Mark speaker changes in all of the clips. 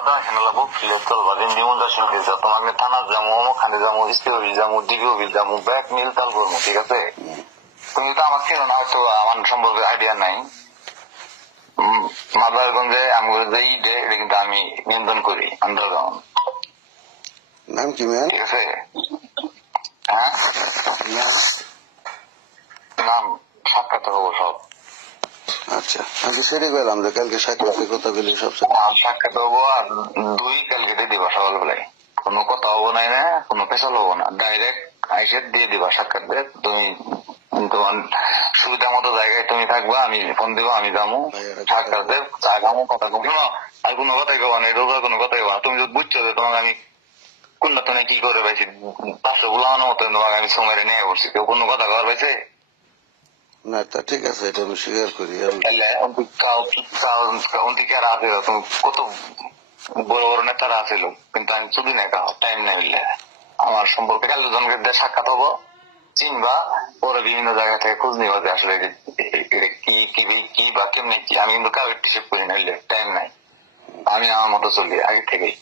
Speaker 1: ওটা এখানে লাগবো ফিলে চলবা দিন দিমুন যা শুনতে চাও তোমাকে থানা যাব খানে যাব স্ত্রী অফিস যাব ডিবি অফিস যাব ব্যাগ মিল তাল করব ঠিক আছে? তুমি তো আমার কেন না হয়তো আমার সম্পর্কে আইডিয়া নাই। মাদারগঞ্জে আমি যে ইডে এটা কিন্তু আমি নিয়ন্ত্রণ করি আন্ডারগ্রাউন্ড
Speaker 2: নাম কি ম্যান
Speaker 1: ঠিক আছে? হ্যাঁ? নাম সাক্ষাৎ হব সব।
Speaker 2: আচ্ছা আমি সেরে গেলাম যে কালকে সাক্ষাৎ কথা বলি সব
Speaker 1: সাক্ষাৎ হব আর দুই কালকে দিবা সকালবেলায় কোনো কথা হব নাই না কোনো পেশাল হব না। ডাইরেক্ট আইসে দিয়ে দিবা সাক্ষাৎ। তুমি তোমার সুবিধা মতো জায়গায় তুমি থাকবা আমি ফোন দিব আমি যাব সাক্ষাৎ দিয়ে চা খামো কথা কম। শোনো আর কোনো কথাই কবা না রোজার কোনো কথাই কবা তুমি যদি বুঝছ যে তোমাকে আমি কোনটা তুমি কি করে পাইছি পাঁচশো গুলানোর মতো তোমাকে আমি সময় নিয়ে বসছি। কেউ কোনো কথা কবার পাইছে?
Speaker 2: না, তা ঠিক আছে, এটা আমি স্বীকার করি।
Speaker 1: কত বড় বড় নেতারা আছিল কিন্তু আমি চুদি না কাহ টাইম নেই আমার সম্পর্কে কাল জনকে সাক্ষাৎ হব, চিনবা, পরে বিভিন্ন জায়গা থেকে খোঁজ নিবা যে আসলে কি কি কি বা কেমনি কি। আমি কিন্তু কাউকে হিসেব করি না টাইম নাই। আমি আমার মতো চলি, আগে থেকেই।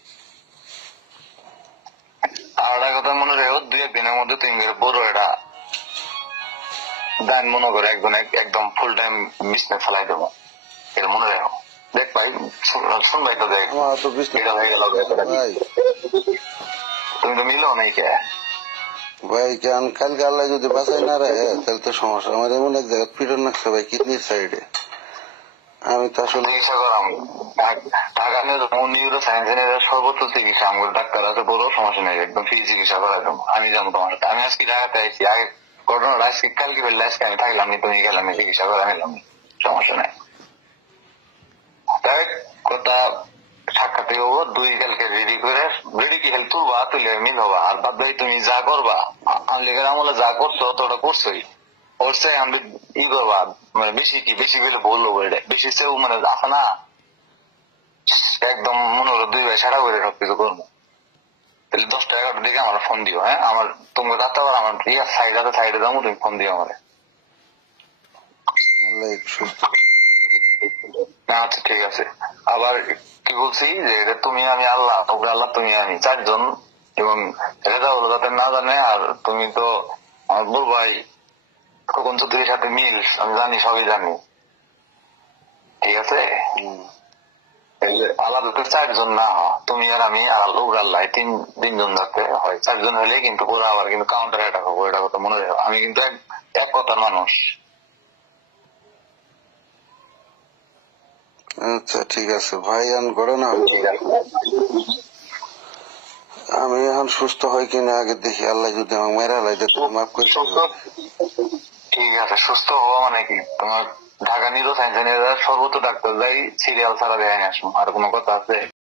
Speaker 1: আর একটা কথা মনে রেখো, দুই একদিনের মধ্যে তুমি বড় এটা দান মনে করে একজন একদম ফুল টাইম বিজনেস চালাই দেবো। এটা মনে রাখো। দেখ ভাই শুন- শুনবাই তো দেখ এটা হয়ে গেল তুমি তো মিলো নাই কে?
Speaker 2: ভাই কেন? কালকে আল্লাহ যদি বাঁচাই না রে তাহলে তো সমস্যা। আমার এমন এক জায়গায় পিটন রাখছে ভাই কিডনির সাইডে। আমি তো আসলে
Speaker 1: চিকিৎসা করাম। ঢাকা নিউরো সায়েন্স সর্বোচ্চ চিকিৎসা। আমার ডাক্তার আছে বড় সমস্যা নেই একদম ফ্রি চিকিৎসা করা আমি যাব তোমার আমি আজকে ঢাকাতে আইছি আগে ঘটনাটা আজকে আমি থাকলাম নি, তুমি গেলাম নি, সমস্যা নেই কথা হব দুই কালকে রেডি করে রেডি কি হেল তুলবা তুলে মিল হবা আর বাদ বাকি তুমি যা করবা আমি আমলে যা করছ অতটা করছোই চাই আমি ই করবা মানে বেশি কি বেশি গেলে হব এটা বেশি চেয়েও মানে আছে না একদম মনে হলো দুই ভাই সারা করে সব কিছু করব তাহলে দশটা এগারোটার দিকে আমার ফোন দিও হ্যাঁ? আমার তুমি রাতে আবার আমার ঠিক আছে সাইড যাব তুমি ফোন দিও আমার। আচ্ছা ঠিক আছে। আবার কি বলছি যে এটা তুমি আমি আল্লাহ তবে আল্লাহ তুমি আমি চারজন। এবং রেজা হলো যাতে না জানে আর তুমি তো আমার বউ ভাই খোকন চৌধুরীর সাথে মিল আমি জানি সবই জানি। ঠিক আছে? চারজন না তুমি আর আমি আর আল্লাহ তিন তিনজন হয়। চারজন হলে কিন্তু পরে আবার কিন্তু কাউন্টার অ্যাটাক হব এটা কথা মনে আমি কিন্তু এক কথার মানুষ।
Speaker 2: আচ্ছা ঠিক আছে। ভাই আন করে না আমি এখন সুস্থ হয় কিনা আগে দেখি। আল্লাহ যদি আমাকে মেরা লাই দেখো মাফ করে।
Speaker 1: ঠিক আছে, সুস্থ হওয়া মানে কি তোমার ঢাকা নিউরো সায়েন্স সর্বোচ্চ ডাক্তার যাই সিরিয়াল ছাড়া দেয় আসব আর কোনো কথা আছে?